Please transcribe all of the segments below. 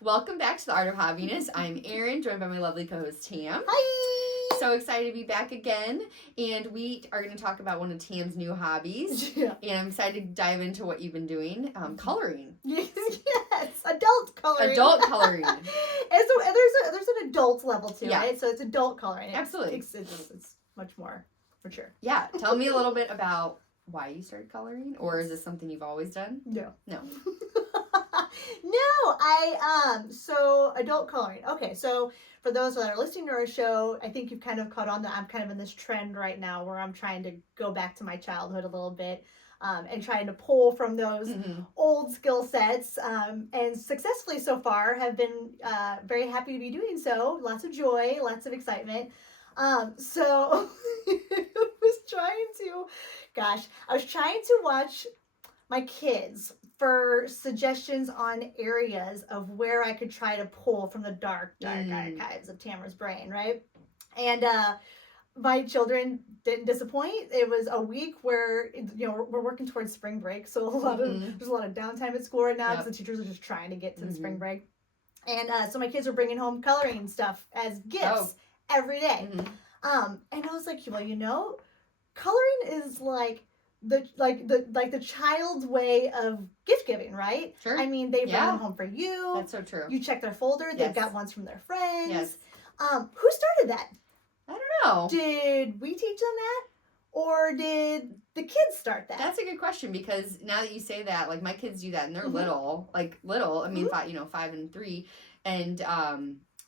Welcome back to the Art of Hobbiness. I'm Erin, joined by my lovely co-host Tam. Hi! So excited to be back again, and we are going to talk about one of Tam's new hobbies. Yeah. And I'm excited to dive into what you've been doing, coloring. Yes, adult coloring. Adult coloring. And there's an adult level to it, so it's adult coloring. Absolutely. It's much more mature. Yeah, tell me a little bit about why you started coloring, or is this something you've always done? No. No. So adult coloring. Okay, so for those that are listening to our show, I think you've kind of caught on that I'm kind of in this trend right now where I'm trying to go back to my childhood a little bit, and trying to pull from those old skill sets, and successfully so far have been very happy to be doing so. Lots of joy, lots of excitement. So I was trying to watch my kids for suggestions on areas of where I could try to pull from the dark archives of Tamara's brain, right? And my children didn't disappoint. It was a week where, we're working towards spring break, so there's a lot of downtime at school right now because the teachers are just trying to get to the spring break. And so my kids are bringing home coloring stuff as gifts every day. And I was like, well, coloring is like the child's way of gift giving, right? Sure. I mean, they bring them home for you. That's so true. You check their folder. They've got ones from their friends. Yes. Who started that? I don't know. Did we teach them that? Or did the kids start that? That's a good question, because now that you say that, like, my kids do that, and they're little. I mean, 5 and 3. And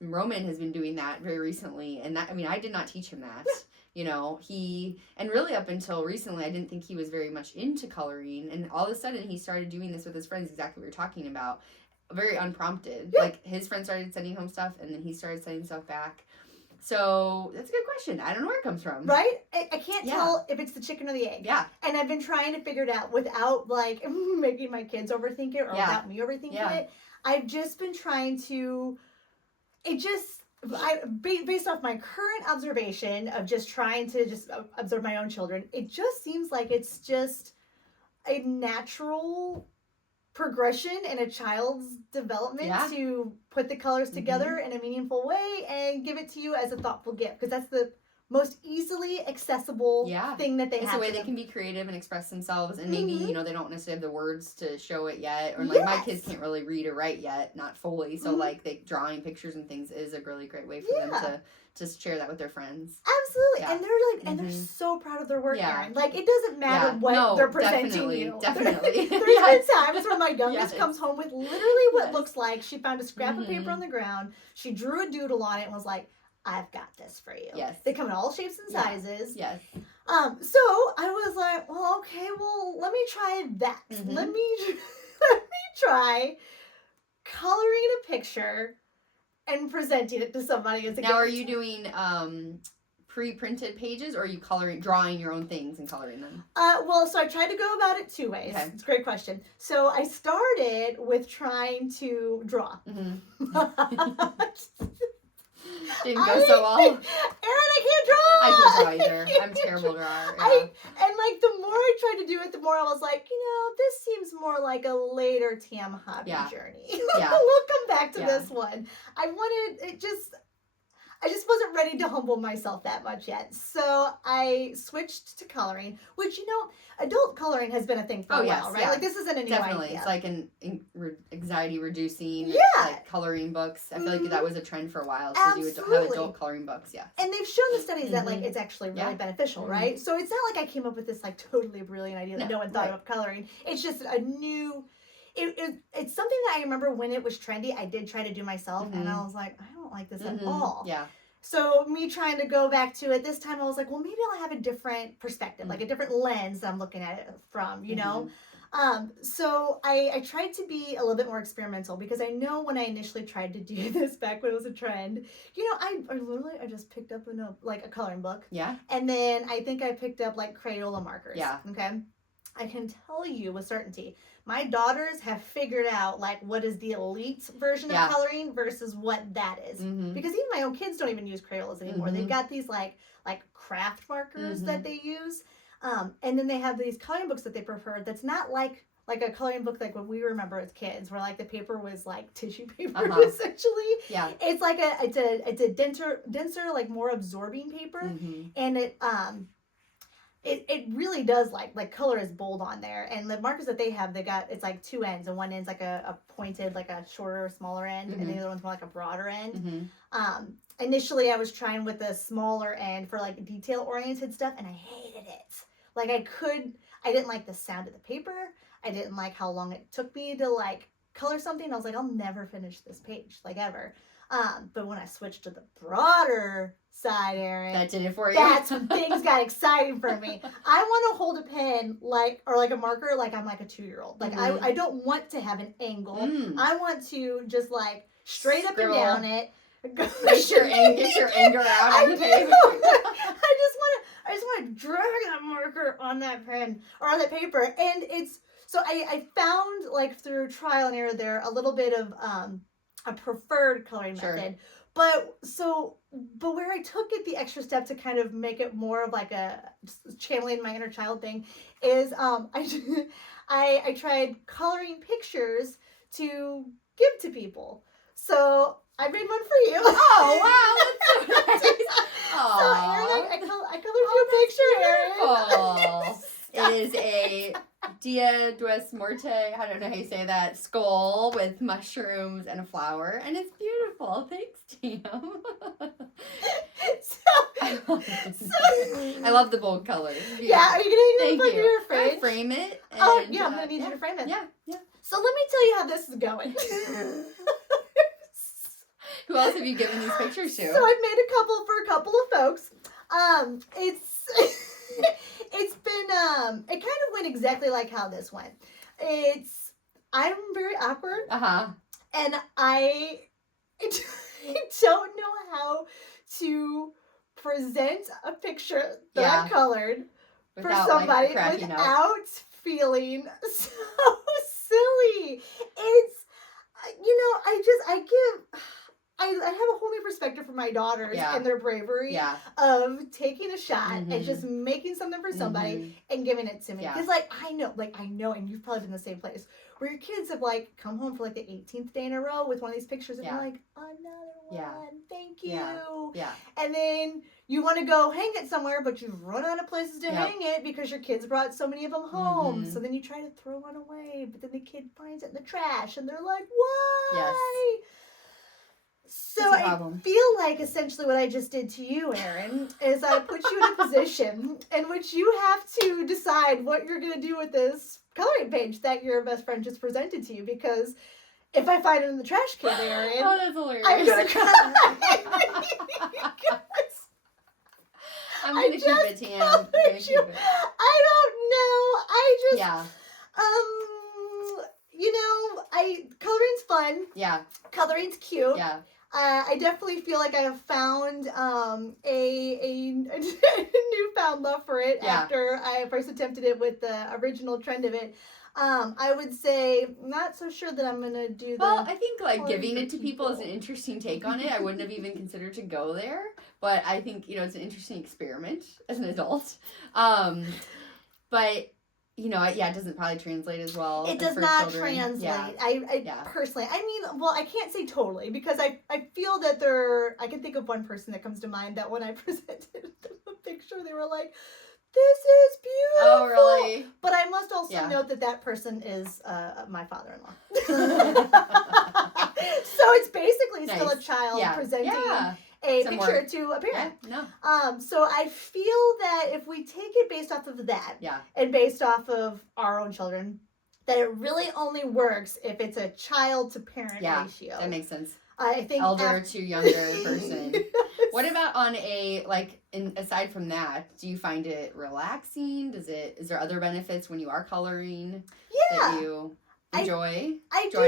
Roman has been doing that very recently. And that, I mean, I did not teach him that. And really up until recently, I didn't think he was very much into coloring. And all of a sudden, he started doing this with his friends, exactly what you're talking about. Very unprompted. Yeah. Like, his friends started sending home stuff, and then he started sending stuff back. So, that's a good question. I don't know where it comes from. Right? I can't tell if it's the chicken or the egg. Yeah. And I've been trying to figure it out without, like, making my kids overthink it or without me overthinking it. I've just been trying to... based off my current observation of just trying to just observe my own children, it just seems like it's just a natural progression in a child's development to put the colors together in a meaningful way and give it to you as a thoughtful gift, because that's the most easily accessible thing that they have. It's a way they can be creative and express themselves, and maybe, they don't necessarily have the words to show it yet, or like my kids can't really read or write yet, not fully, so like drawing pictures and things is a really great way for them to share that with their friends. Absolutely. And they're like, and they're so proud of their work, Erin. Like, it doesn't matter what they're presenting you. Definitely. There's been times where my youngest comes home with literally what looks like she found a scrap of paper on the ground, she drew a doodle on it and was like, I've got this for you. Yes. They come in all shapes and sizes. Yes. So I was like, well, okay, let me try that. Let me try coloring a picture and presenting it to somebody as a gift. Now, are you doing pre-printed pages, or are you drawing your own things and coloring them? So I tried to go about it 2 ways. Okay. It's a great question. So I started with trying to draw. Didn't go so well. Erin, I can't draw! I can't draw either. I'm a terrible drawer. Yeah. The more I tried to do it, the more I was like, this seems more like a later Tam hobby journey. We'll come back to this one. I just wasn't ready to humble myself that much yet. So I switched to coloring, which, adult coloring has been a thing for a while, right? Yeah. Like, this isn't a new Definitely. idea. It's like an anxiety reducing, like coloring books. I feel like that was a trend for a while to have adult coloring books, And they've shown the studies that, like, it's actually really beneficial, right? So it's not like I came up with this, like, totally brilliant idea that no one thought of coloring. It's just a new... It's something that I remember when it was trendy, I did try to do myself, and I was like, I don't like this at all. Yeah. So me trying to go back to it this time, I was like, well, maybe I'll have a different perspective, like a different lens that I'm looking at it from, know? So I tried to be a little bit more experimental, because I know when I initially tried to do this back when it was a trend, I just picked up a coloring book. Yeah. And then I think I picked up like Crayola markers. Yeah. Okay. I can tell you with certainty, my daughters have figured out like what is the elite version of coloring versus what that is. Because even my own kids don't even use Crayolas anymore. They've got these like craft markers that they use. And then they have these coloring books that they prefer that's not like like a coloring book like what we remember as kids, where like the paper was like tissue paper essentially. Yeah. It's like it's a denser like more absorbing paper, and it really does like color is bold on there, and the markers that they have, it's like two ends, and one end's like a pointed, like a shorter, smaller end, and the other one's more like a broader end. Initially I was trying with the smaller end for like detail oriented stuff, and I hated it. Like I didn't like the sound of the paper. I didn't like how long it took me to like color something. I was like, I'll never finish this page, like ever. But when I switched to the broader side, Erin, that did it for you. That's when things got exciting for me. I want to hold a pen or like a marker like I'm like a 2-year-old. Like I don't want to have an angle. I want to just like straight up and down it. Get your anger out on the page. I just want to drag that marker on that pen or on that paper, and so I found like through trial and error there a little bit of a preferred coloring method, but where I took it the extra step to kind of make it more of like a channeling my inner child thing is I tried coloring pictures to give to people. So I made one for you. Oh, wow, that's so nice. So Erin, I colored you a picture, Erin. It is a Dia dos Morte, I don't know how you say that, skull with mushrooms and a flower, and it's beautiful. Thanks, Tim. I love the bold colors. Yeah, are you going to put your fridge? I'll frame it. And, I'm going to need you to frame it. Yeah. So let me tell you how this is going. Who else have you given these pictures to? So I've made a couple for a couple of folks. It's been it kind of went exactly like how this went. I'm very awkward. And I don't know how to present a picture that I colored for somebody without feeling so silly. I have a whole new perspective for my daughters and their bravery of taking a shot and just making something for somebody and giving it to me. Because I know, and you've probably been in the same place, where your kids have like come home for like the 18th day in a row with one of these pictures and you're like, another one, thank you. And then you want to go hang it somewhere, but you've run out of places to hang it because your kids brought so many of them home. So then you try to throw one away, but then the kid finds it in the trash and they're like, why? So I feel like essentially what I just did to you, Erin, is I put you in a position in which you have to decide what you're going to do with this coloring page that your best friend just presented to you, because if I find it in the trash can, Erin, oh, that's hilarious. I'm going to cry. I'm going to keep it, Tam. I don't know. Coloring's fun. Yeah. Coloring's cute. Yeah. I definitely feel like I have found a newfound love for it after I first attempted it with the original trend of it. I would say not so sure that I'm gonna do. Well, I think like giving it to people is an interesting take on it. I wouldn't have even considered to go there, but I think it's an interesting experiment as an adult. But it doesn't probably translate as well. It does not translate. I personally, I can't say totally, because I feel that I can think of one person that comes to mind that when I presented them a picture, they were like, this is beautiful. Oh, really? But I must also note that person is my father-in-law. So it's basically still a child presenting a picture to a parent. So I feel that if we take it based off of that, and based off of our own children, that it really only works if it's a child to parent ratio. That makes sense. I think elder to younger person. What about on aside from that, do you find it relaxing? Is there other benefits when you are coloring that you enjoy?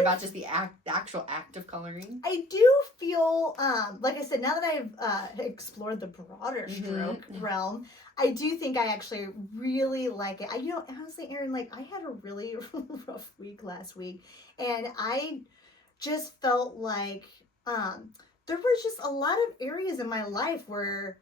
About just the actual act of coloring? I do feel, like I said, now that I've explored the broader stroke realm, I do think I actually really like it. Honestly, Erin, I had a really rough week last week, and I just felt like there was just a lot of areas in my life where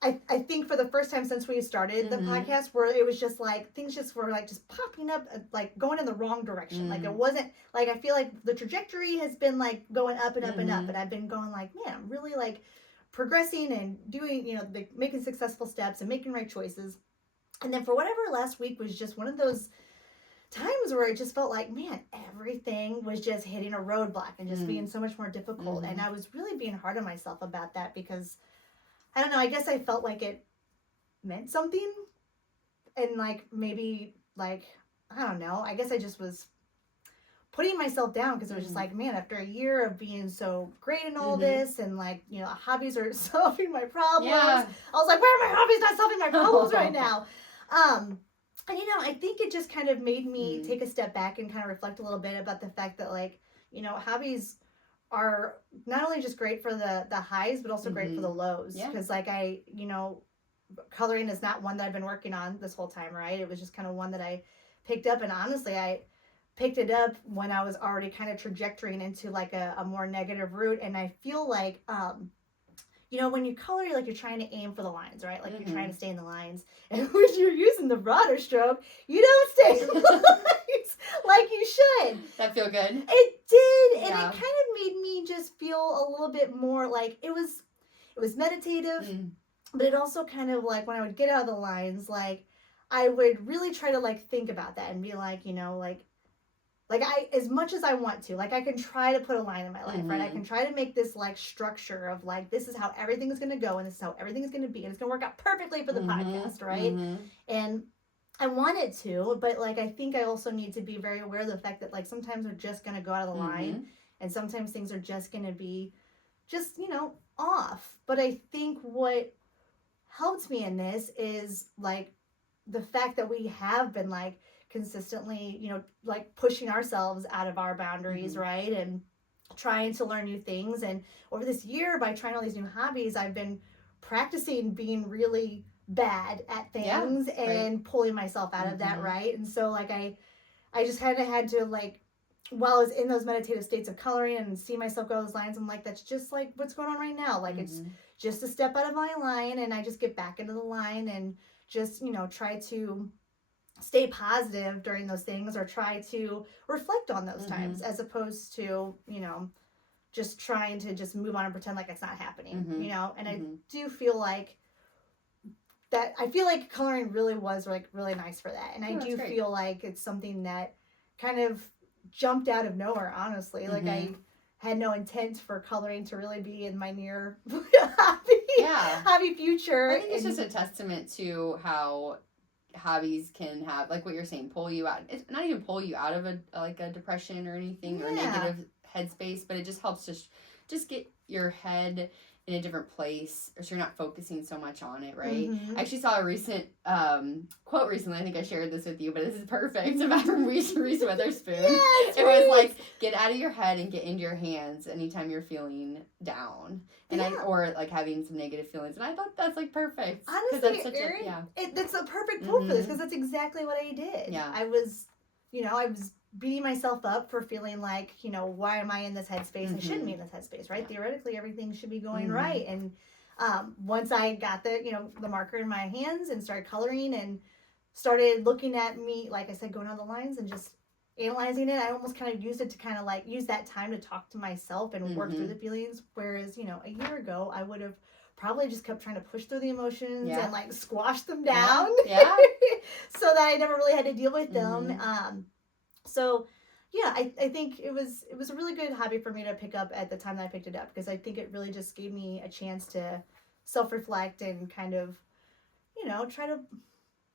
I think for the first time since we started the podcast, where it was just like things just were like just popping up, like going in the wrong direction. Like it wasn't like, I feel like the trajectory has been like going up and up and up, and I've been going like, man, I'm really like progressing and doing, you know, like making successful steps and making right choices. And then for whatever, last week was just one of those times where it just felt like, man, everything was just hitting a roadblock and just being so much more difficult. And I was really being hard on myself about that because, I don't know, I guess I felt like it meant something. And like, maybe like, I don't know, I guess I just was putting myself down because it was just like, man, after a year of being so great in all this, and like, you know, hobbies are solving my problems. I was like, why are my hobbies not solving my problems right now? And you know, I think it just kind of made me take a step back and kind of reflect a little bit about the fact that, like, you know, hobbies are not only just great for the highs, but also great for the lows. Because like you know, coloring is not one that I've been working on this whole time, right? It was just kind of one that I picked up, and honestly, I picked it up when I was already kind of trajectorying into like a more negative route. And I feel like, you know, when you color, like you're trying to aim for the lines, right? Like you're trying to stay in the lines. And when you're using the broader stroke, you don't stay in the lines like you should. That feel good? It did. And it kind of made me just feel a little bit more like it was meditative, but it also kind of like when I would get out of the lines, like I would really try to like think about that and be like, you know, like I, as much as I want to, like I can try to put a line in my life, right? I can try to make this like structure of like, this is how everything is going to go, and this is how everything is going to be, and it's going to work out perfectly for the podcast, right? And I wanted to, but like, I think I also need to be very aware of the fact that like, sometimes we're just going to go out of the line, and sometimes things are just going to be just, you know, off. But I think what helped me in this is like the fact that we have been like, consistently, you know, like pushing ourselves out of our boundaries, right? And trying to learn new things. And over this year, by trying all these new hobbies, I've been practicing being really bad at things and pulling myself out of that, right? And so like I just kind of had to like, while I was in those meditative states of coloring and see myself go those lines, I'm like, that's just like what's going on right now. Like it's just a step out of my line, and I just get back into the line and just, you know, try to stay positive during those things, or try to reflect on those times, as opposed to, you know, just trying to just move on and pretend like it's not happening, you know? And I do feel like that, I feel like coloring really was like really nice for that. And I do feel like it's something that kind of jumped out of nowhere, honestly. Like I had no intent for coloring to really be in my near hobby future. I think it's just a testament to how hobbies can have, like what you're saying, pull you out. It's not even pull you out of a depression or anything, or negative headspace, but it just helps just get your head in a different place, so you're not focusing so much on it, right? I actually saw a recent quote recently. I think I shared this with you, but this is perfect. About from Reese Witherspoon. It was like, get out of your head and get into your hands anytime you're feeling down, and or like having some negative feelings. And I thought that's like perfect. Honestly, Erin, that's a perfect quote for this, because that's exactly what I did. I was beating myself up for feeling like, you know, why am I in this headspace? I shouldn't be in this headspace, right? Theoretically, everything should be going right. And once I got the marker in my hands and started coloring and started looking at me, like I said, going on the lines and just analyzing it, I almost kind of used it to kind of like use that time to talk to myself and work through the feelings. Whereas, you know, a year ago, I would have probably just kept trying to push through the emotions and like squash them down so that I never really had to deal with them. So, yeah, I think it was a really good hobby for me to pick up at the time that I picked it up, because I think it really just gave me a chance to self-reflect and kind of, you know, try to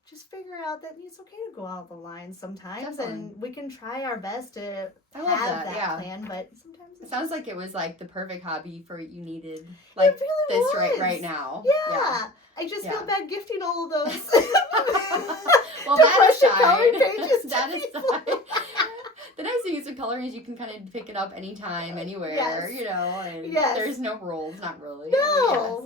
just figure out that it's okay to go out of the line sometimes. Definitely. And we can try our best to have that plan, but sometimes it sounds like it was like the perfect hobby for what you needed, like really this was. right now. Yeah. I just feel bad gifting all of those well, depression coloring pages. That is the nice thing is with coloring is you can kind of pick it up anytime, anywhere, you know, and there's no rules, not really. No.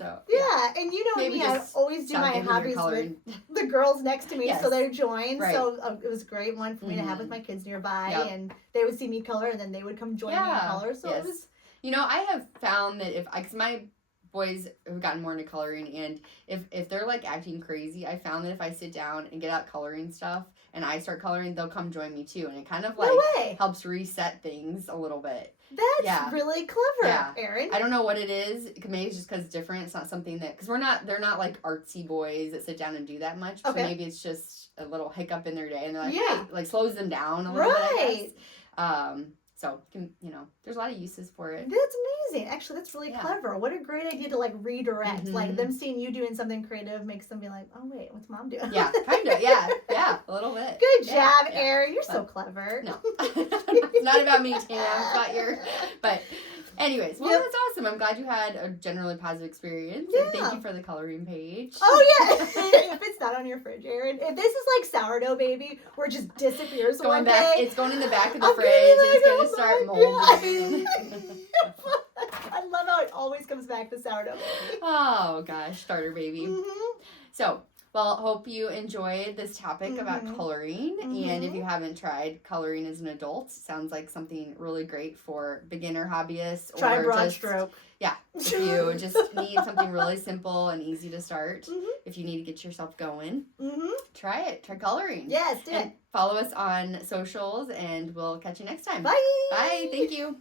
And you know maybe me, I always do my hobbies with the girls next to me, so they join. Right. So it was a great one for me to have with my kids nearby, and they would see me color, and then they would come join me in color. So it was. You know, I have found that because my boys have gotten more into coloring, and if they're like acting crazy, I found that if I sit down and get out coloring stuff and I start coloring, they'll come join me too, and it kind of like helps reset things a little bit. That's really clever, Erin. I don't know what it is. Maybe it's just because it's different. It's not something that, because they're not like artsy boys that sit down and do that much. So maybe it's just a little hiccup in their day, and they're like, hey, like slows them down a little bit, I guess. So, there's a lot of uses for it. That's amazing. Actually, that's really clever. What a great idea to, like, redirect. Mm-hmm. Like, them seeing you doing something creative makes them be like, oh, wait, what's Mom doing? Yeah, kind of. Yeah, a little bit. Good job, Erin. You're so clever. No. It's not about me, Tam. It's about But anyways, well, that's awesome. I'm glad you had a generally positive experience. Yeah. And thank you for the coloring page. Oh, yeah. If it's not on your fridge, Erin. If this is like sourdough baby, where it just disappears one day. It's going in the back of the fridge. It's going to start molding. I love how it always comes back to sourdough baby. Oh, gosh. Starter baby. Mm-hmm. So, well, hope you enjoyed this topic about coloring. Mm-hmm. And if you haven't tried coloring as an adult, sounds like something really great for beginner hobbyists. Try broad stroke. Yeah. If you just need something really simple and easy to start, if you need to get yourself going, try it. Try coloring. Yes, do it. Follow us on socials, and we'll catch you next time. Bye. Bye. Thank you.